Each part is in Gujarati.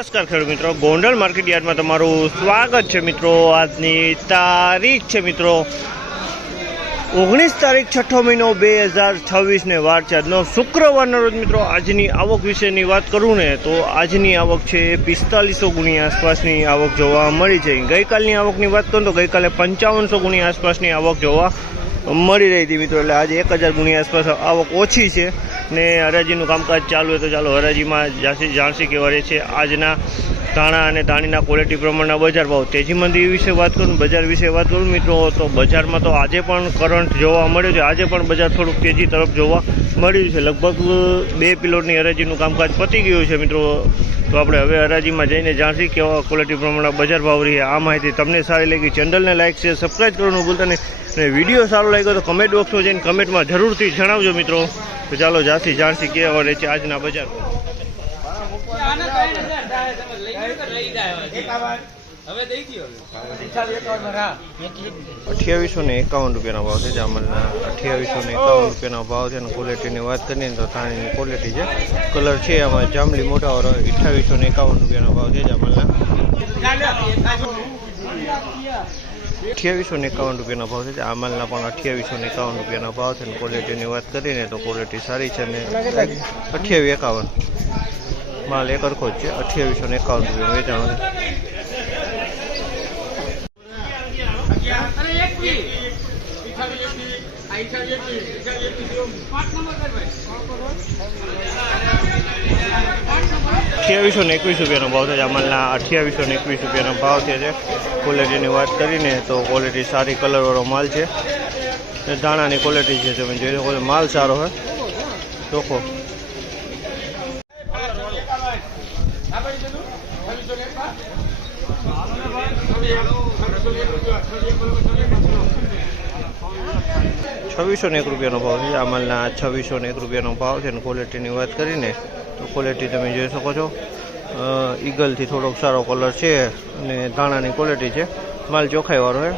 નમસ્કાર ખેડૂત મિત્રો, ગોંડલ માર્કેટ યાર્ડમાં તમારું સ્વાગત છે મિત્રો। આજની તારીખ છે મિત્રો 19 તારીખ 6 મહિનો 2026 ને વાર છે આજનો શુક્રવારના રોજ મિત્રો। આજની આવક વિશેની વાત કરું ને તો આજની આવક છે 4500 ગુણી આસપાસની આવક જોવા મળી છે। ગઈકાલની આવકની વાત કરું તો ગઈકાલે 5500 ગુણી આસપાસની આવક જોવા મળી રહી હતી મિત્રો। એટલે આજે 1000 ગુણી આસપાસ આવક ઓછી છે ને હરાજીનું કામકાજ ચાલુ હોય તો ચાલો હરાજીમાં જાણસી કેવા રહે છે આજના ધાણા અને ધાણીના ક્વોલિટી પ્રમાણના બજાર ભાવ। તેજી મંદી વિશે વાત કરું, બજાર વિશે વાત કરું મિત્રો તો બજારમાં તો આજે પણ કરંટ જોવા મળ્યો છે। આજે પણ બજાર થોડુંક તેજી તરફ જોવા મળ્યું છે। લગભગ 2 પિલોટની હરાજીનું કામકાજ પતી ગયું છે મિત્રો। તો આપણે હવે હરાજીમાં જઈને જાણસી કેવા ક્વોલિટી પ્રમાણના બજાર ભાવ રહી। આ માહિતી તમને સારી લાગી, ચેનલને લાઇક શેર સબસ્ક્રાઈબ કરવાનું ભૂલતા નહીં અને વિડીયો સારો લાગ્યો તો કમેન્ટ બોક્સમાં જઈને કમેન્ટમાં જરૂરથી જણાવજો મિત્રો। તો ચાલો જાણસી કેવા રહે છે આજના બજાર। 2851 રૂપિયાનો ભાવ છે। જામલના 2851 રૂપિયાનો ભાવ છે અને ક્વોલિટીની વાત કરીએ તો ધાણીની ક્વોલિટી છે, કલર છે આમાં જાંબલી મોટાવાળો 2851 રૂપિયાનો ભાવ છે। જામલના 2851 રૂપિયાનો ભાવ છે। આમલના પણ 2851 રૂપિયાનો ભાવ છે અને ક્વોલિટીની વાત કરીને તો ક્વોલિટી સારી છે અને 2851 માલ એક સરખો જ છે। 2851 રૂપિયા વેચાણો છે। 2821 રૂપિયાનો ભાવ છે। જામલના 2821 રૂપિયાનો ભાવ છે। ક્વોલિટીની વાત કરીને તો ક્વોલિટી સારી, કલરવાળો માલ છે। ધાણાની ક્વોલિટી છે, તમે જોઈ શકો માલ સારો હોય ચોખ્ખો। ₹2601 રૂપિયાનો ભાવ છે। અમલના 2601 રૂપિયાનો ભાવ છે અને ક્વોલિટીની વાત કરીને તો ક્વોલિટી તમે જોઈ શકો છો, ઈગલથી થોડોક સારો કલર છે અને ધાણાની ક્વોલિટી છે, માલ ચોખાઈ વાળો છે।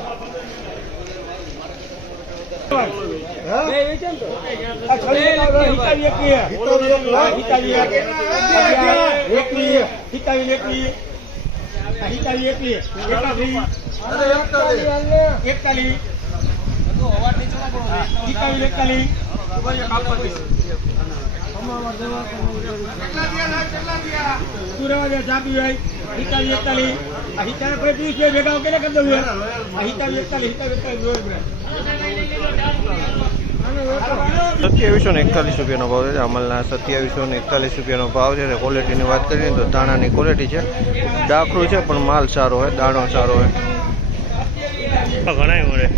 ₹2741 રૂપિયાનો ભાવ છે। અમલના 2741 રૂપિયાનો ભાવ છે। ક્વોલિટીની વાત કરીએ તો દાણાની ક્વોલિટી છે, ડાખરું છે પણ માલ સારો હોય, દાણો સારો હોય, ઘણા મળે।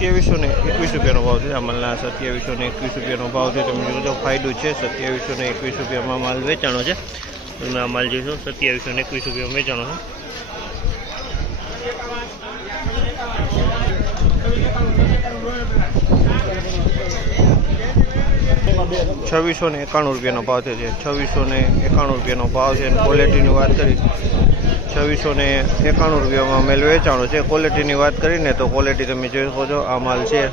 2721 રૂપિયાનો ભાવ છે। અમલના 2721 રૂપિયાનો ભાવ છે। તમે જોજો ફાયદો છે, 2721 રૂપિયામાં માલ વેચાણો છે। તમે આ માલ જોશો 2721 રૂપિયામાં વેચાણો છે। 2691 રૂપિયાનો ભાવ છે। 2691 રૂપિયાનો ભાવ છે અને ક્વોલિટીની વાત કરી 2691 રૂપિયામાં મેલ વેચાણો છે। ક્વોલિટીની વાત કરીને તો ક્વોલિટી તમે જોઈ શકો છો, આ માલ છે।